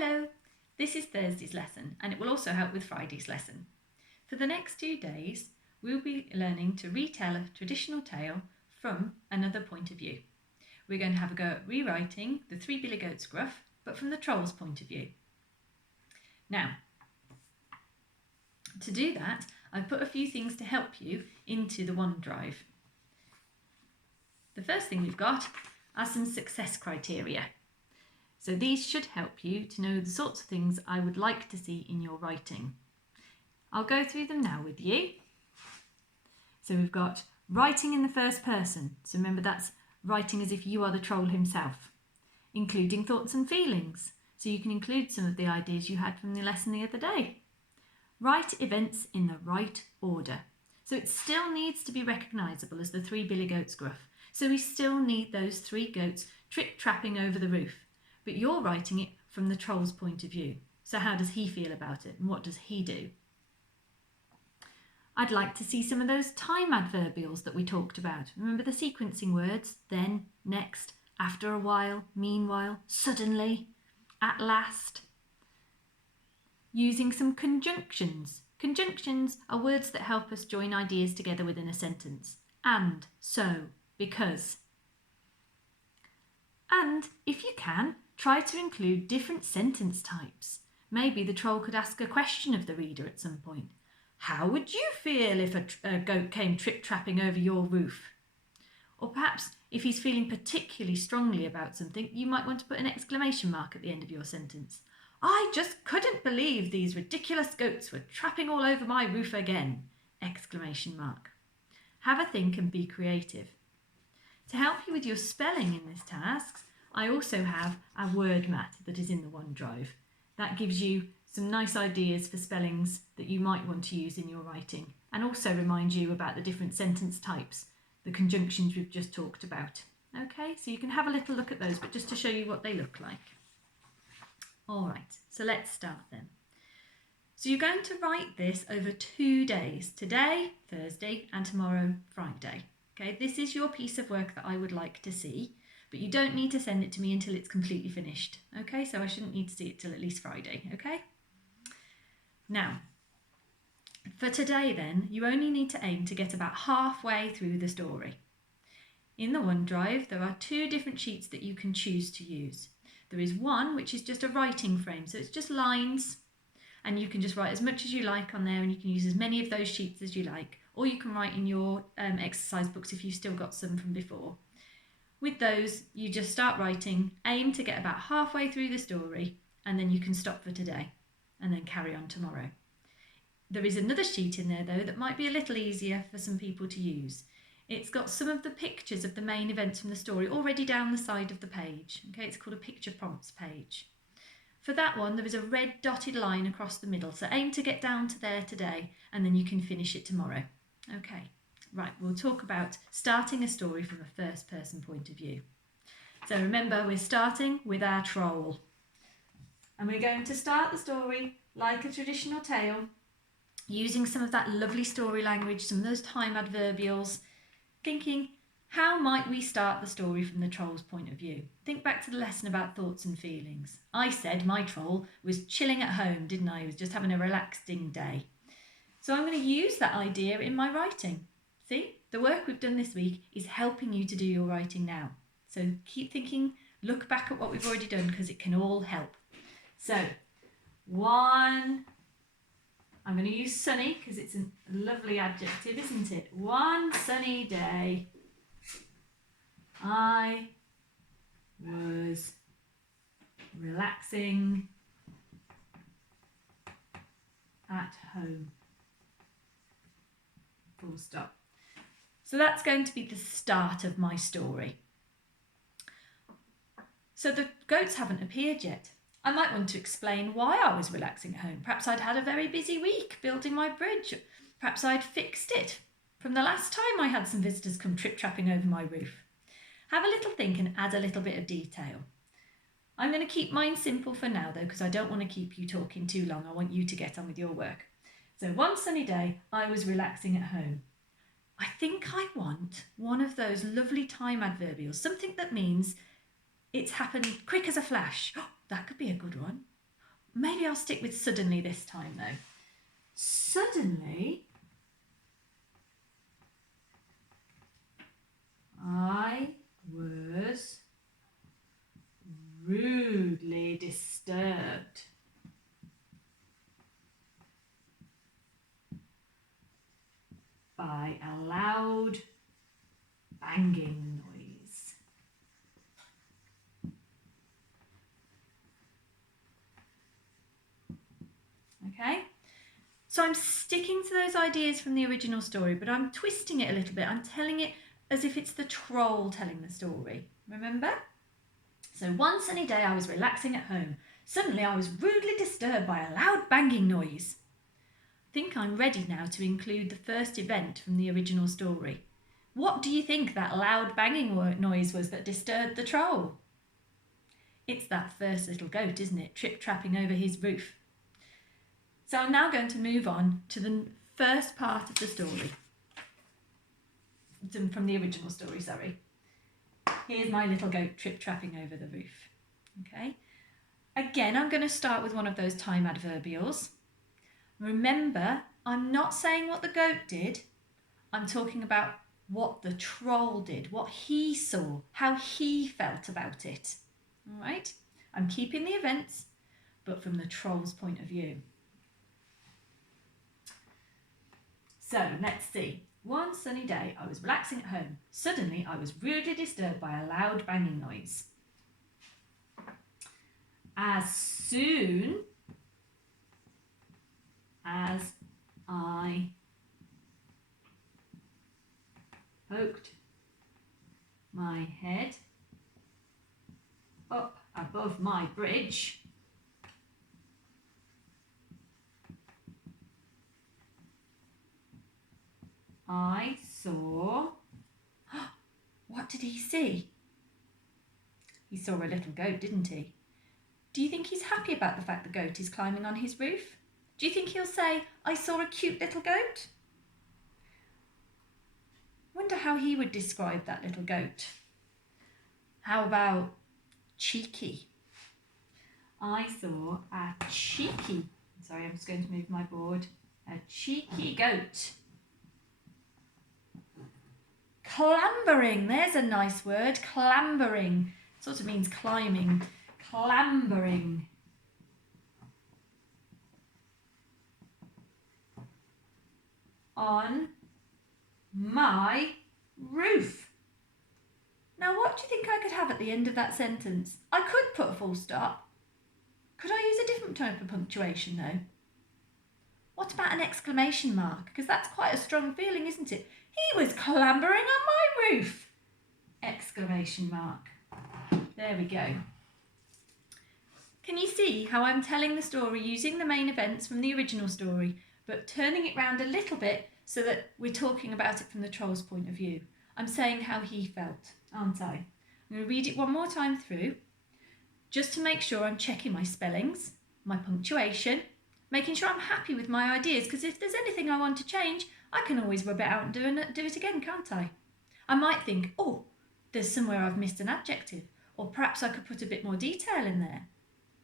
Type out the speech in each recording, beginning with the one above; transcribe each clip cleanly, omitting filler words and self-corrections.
Hello, this is Thursday's lesson and it will also help with Friday's lesson. For the next 2 days, we'll be learning to retell a traditional tale from another point of view. We're going to have a go at rewriting the Three Billy Goats Gruff, but from the troll's point of view. Now, to do that, I've put a few things to help you into the OneDrive. The first thing we've got are some success criteria. So these should help you to know the sorts of things I would like to see in your writing. I'll go through them now with you. So we've got writing in the first person. So remember, that's writing as if you are the troll himself. Including thoughts and feelings. So you can include some of the ideas you had from the lesson the other day. Write events in the right order. So it still needs to be recognisable as the Three Billy Goats Gruff. So we still need those three goats trip-trapping over the roof. But you're writing it from the troll's point of view. So how does he feel about it and what does he do? I'd like to see some of those time adverbials that we talked about. Remember the sequencing words? Then, next, after a while, meanwhile, suddenly, at last. Using some conjunctions. Conjunctions are words that help us join ideas together within a sentence. And, so, because. And, if you can, try to include different sentence types. Maybe the troll could ask a question of the reader at some point. How would you feel if a goat came trip-trapping over your roof? Or perhaps, if he's feeling particularly strongly about something, you might want to put an exclamation mark at the end of your sentence. I just couldn't believe these ridiculous goats were trapping all over my roof again! Exclamation mark. Have a think and be creative. To help you with your spelling in this task, I also have a word mat that is in the OneDrive. That gives you some nice ideas for spellings that you might want to use in your writing, and also reminds you about the different sentence types, the conjunctions we've just talked about. Okay, so you can have a little look at those, but just to show you what they look like. All right, so let's start then. So you're going to write this over 2 days, today, Thursday, and tomorrow, Friday. Okay, this is your piece of work that I would like to see, but you don't need to send it to me until it's completely finished. Okay, so I shouldn't need to see it till at least Friday, okay? Now, for today then, you only need to aim to get about halfway through the story. In the OneDrive, there are 2 different sheets that you can choose to use. There is one which is just a writing frame, so it's just lines, and you can just write as much as you like on there, and you can use as many of those sheets as you like, or you can write in your exercise books if you've still got some from before. With those, you just start writing, aim to get about halfway through the story, and then you can stop for today and then carry on tomorrow. There is another sheet in there though that might be a little easier for some people to use. It's got some of the pictures of the main events from the story already down the side of the page. Okay, it's called a picture prompts page. For that one, there is a red dotted line across the middle, so aim to get down to there today and then you can finish it tomorrow. Okay, right, we'll talk about starting a story from a first person point of view. So remember, we're starting with our troll. And we're going to start the story like a traditional tale, using some of that lovely story language, some of those time adverbials, thinking, how might we start the story from the troll's point of view? Think back to the lesson about thoughts and feelings. I said my troll was chilling at home, didn't I? He was just having a relaxing day. So I'm going to use that idea in my writing. See, the work we've done this week is helping you to do your writing now. So keep thinking, look back at what we've already done because it can all help. So, I'm going to use sunny because it's a lovely adjective, isn't it? One sunny day, I was relaxing at home. Full stop. So that's going to be the start of my story. So the goats haven't appeared yet. I might want to explain why I was relaxing at home. Perhaps I'd had a very busy week building my bridge. Perhaps I'd fixed it from the last time I had some visitors come trip-trapping over my roof. Have a little think and add a little bit of detail. I'm going to keep mine simple for now though, because I don't want to keep you talking too long. I want you to get on with your work. So one sunny day, I was relaxing at home. I think I want one of those lovely time adverbials, something that means it's happened quick as a flash. Oh, that could be a good one. Maybe I'll stick with suddenly this time though. Suddenly, I was rudely disturbed by a loud banging noise. Okay, so I'm sticking to those ideas from the original story, but I'm twisting it a little bit. I'm telling it as if it's the troll telling the story. Remember? So one sunny day I was relaxing at home. Suddenly I was rudely disturbed by a loud banging noise. I think I'm ready now to include the first event from the original story. What do you think that loud banging noise was that disturbed the troll? It's that first little goat, isn't it? Trip-trapping over his roof. So I'm now going to move on to the first part of the story. From the original story, sorry. Here's my little goat trip-trapping over the roof. Okay. Again, I'm going to start with one of those time adverbials. Remember, I'm not saying what the goat did. I'm talking about what the troll did, what he saw, how he felt about it. All right? I'm keeping the events, but from the troll's point of view. So let's see. One sunny day, I was relaxing at home. Suddenly, I was rudely disturbed by a loud banging noise. As soon as I poked my head up above my bridge, I saw... What did he see? He saw a little goat, didn't he? Do you think he's happy about the fact the goat is climbing on his roof? Do you think he'll say, I saw a cute little goat? Wonder how he would describe that little goat. How about cheeky? I saw a cheeky, sorry, I'm just going to move my board, a cheeky goat. Clambering, there's a nice word, clambering. Sort of means climbing, clambering. On my roof. Now what do you think I could have at the end of that sentence? I could put a full stop. Could I use a different type of punctuation though? What about an exclamation mark? Because that's quite a strong feeling, isn't it? He was clambering on my roof! Exclamation mark. There we go. Can you see how I'm telling the story using the main events from the original story, but turning it round a little bit so that we're talking about it from the troll's point of view? I'm saying how he felt, aren't I? I'm going to read it one more time through, just to make sure I'm checking my spellings, my punctuation, making sure I'm happy with my ideas, because if there's anything I want to change, I can always rub it out and do it again, can't I? I might think, oh, there's somewhere I've missed an adjective, or perhaps I could put a bit more detail in there.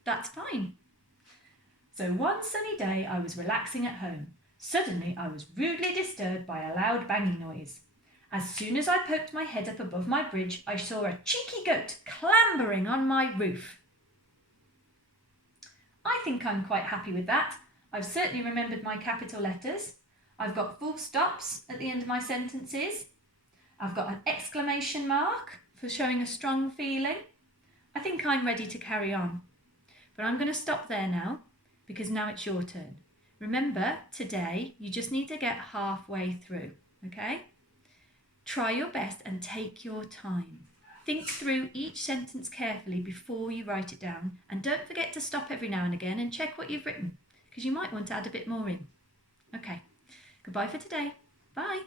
That's fine. So one sunny day, I was relaxing at home. Suddenly, I was rudely disturbed by a loud banging noise. As soon as I poked my head up above my bridge, I saw a cheeky goat clambering on my roof. I think I'm quite happy with that. I've certainly remembered my capital letters. I've got full stops at the end of my sentences. I've got an exclamation mark for showing a strong feeling. I think I'm ready to carry on. But I'm going to stop there now, because now it's your turn. Remember, today you just need to get halfway through, okay? Try your best and take your time. Think through each sentence carefully before you write it down, and don't forget to stop every now and again and check what you've written, because you might want to add a bit more in. Okay, goodbye for today. Bye.